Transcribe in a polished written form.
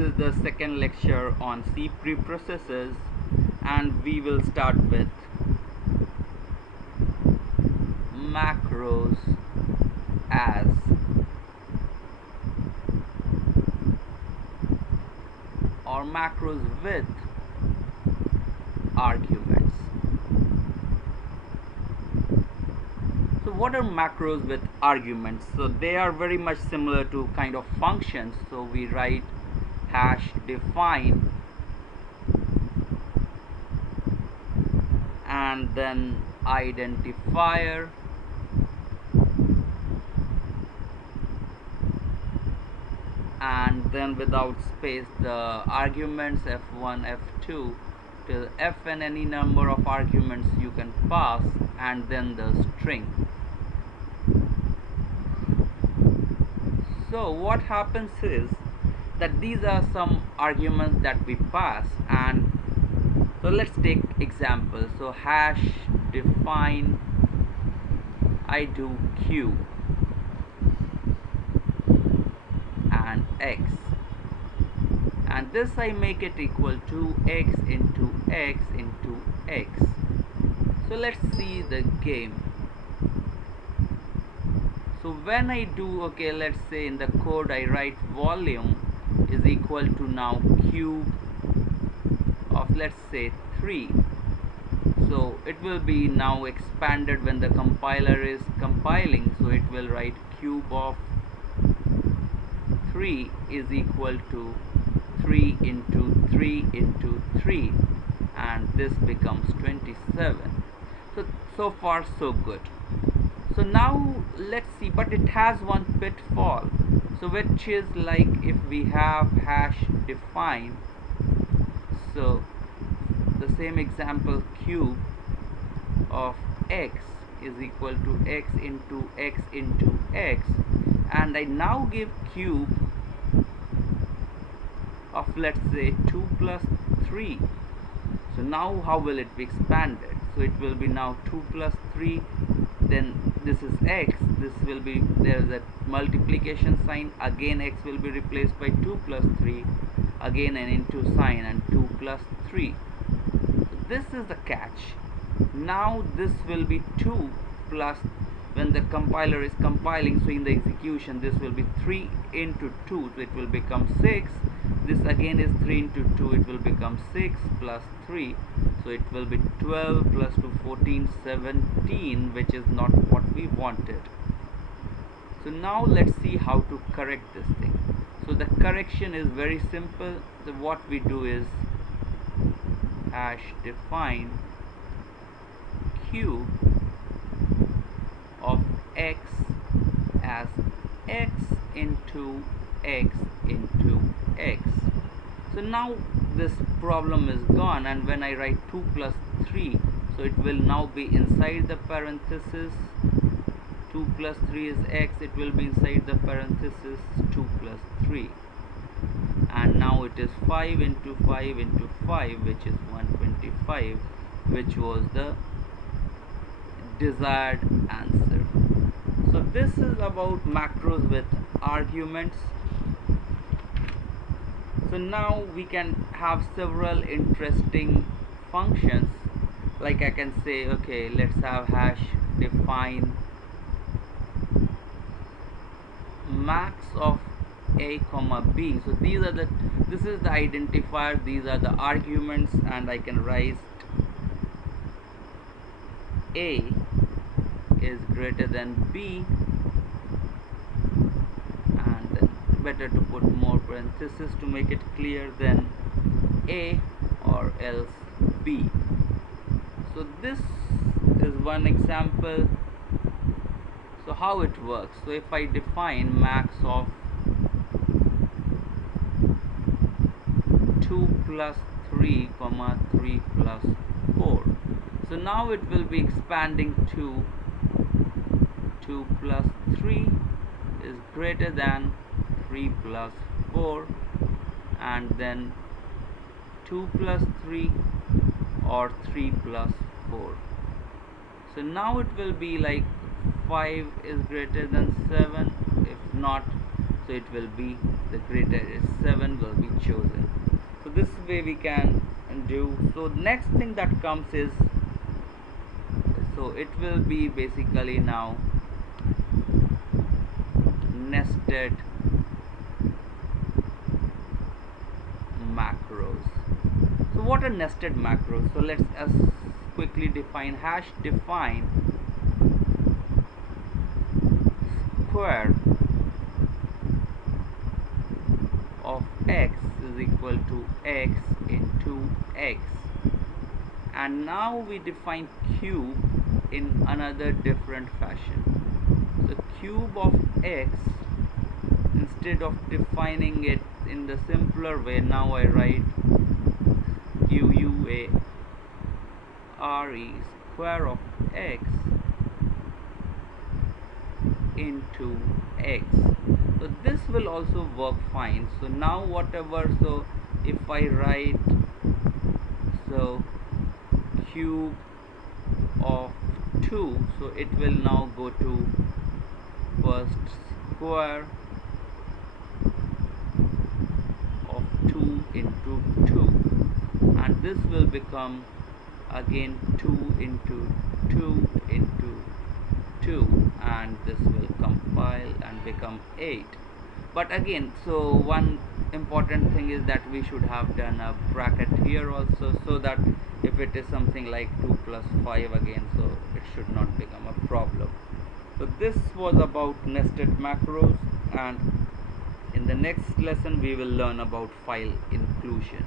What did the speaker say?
is the second lecture on C preprocessors, and we will start with macros as or macros with arguments. So what are macros with arguments? So they are very much similar to kind of functions. So we write hash define and then identifier and then without space the arguments f1 f2 till fn, any number of arguments you can pass, and then the string. So what happens is that these are some arguments that we pass, and so let's take example. So hash define I do q and x, and this I make it equal to x into x into x. So let's see the game. So when I do, okay, let's say in the code I write volume is equal to now cube of, let's say, 3. So it will be now expanded when the compiler is compiling. So it will write cube of 3 is equal to 3 into 3 into 3, and this becomes 27. So far so good. So now let's see, but it has one pitfall, so which is like if we have hash define, so the same example cube of x is equal to x into x into x, and I now give cube of, let's say, 2 plus 3. So now how will it be expanded? So it will be now 2 plus 3, then this is x, this will be, there is a multiplication sign, again x will be replaced by 2 plus 3, again an into sign, and 2 plus 3. So this is the catch. Now this will be 2 plus, when the compiler is compiling, so in the execution this will be 3 into 2, so it will become 6. This again is 3 into 2, it will become 6 plus 3, so it will be 12 plus 2 14 17, which is not what we wanted. So now let's see how to correct this thing. So the correction is very simple. So what we do is hash define cube of x as x into x into x. So now this problem is gone, and when I write 2 plus 3, so it will now be inside the parenthesis. 2 plus 3 is x, it will be inside the parenthesis 2 plus 3, and now it is 5 into 5 into 5, which is 125, which was the desired answer. So this is about macros with arguments. So now we can have several interesting functions, like I can say, okay, let's have hash define max of a comma b. So these are this is the identifier, these are the arguments, and I can write a is greater than b, and then better to put more parentheses to make it clear, than a or else b. So this is one example. So how it works? So if I define max of 2 plus 3 comma 3 plus 4, so now it will be expanding to 2 plus 3 is greater than 3 plus 4, and then 2 plus 3 or 3 plus 4. So now it will be like 5 is greater than 7, if not, so it will be the greater is 7 will be chosen. So this way we can do. So next thing that comes is, so it will be basically now nested macros. So what are nested macros? So let's quickly define. Hash define square of x is equal to x into x, and now we define cube in another different fashion. The cube of x, instead of defining it in the simpler way, now I write QUARE square of x into x. So this will also work fine. So now whatever, so if I write, so cube of 2, so it will now go to first square of 2 into 2, and this will become again 2 into 2 into 2, and this will compile and become 8. But again, so one important thing is that we should have done a bracket here also, so that if it is something like 2 plus 5 again, so it should not become a problem. So this was about nested macros, and in the next lesson we will learn about file inclusion.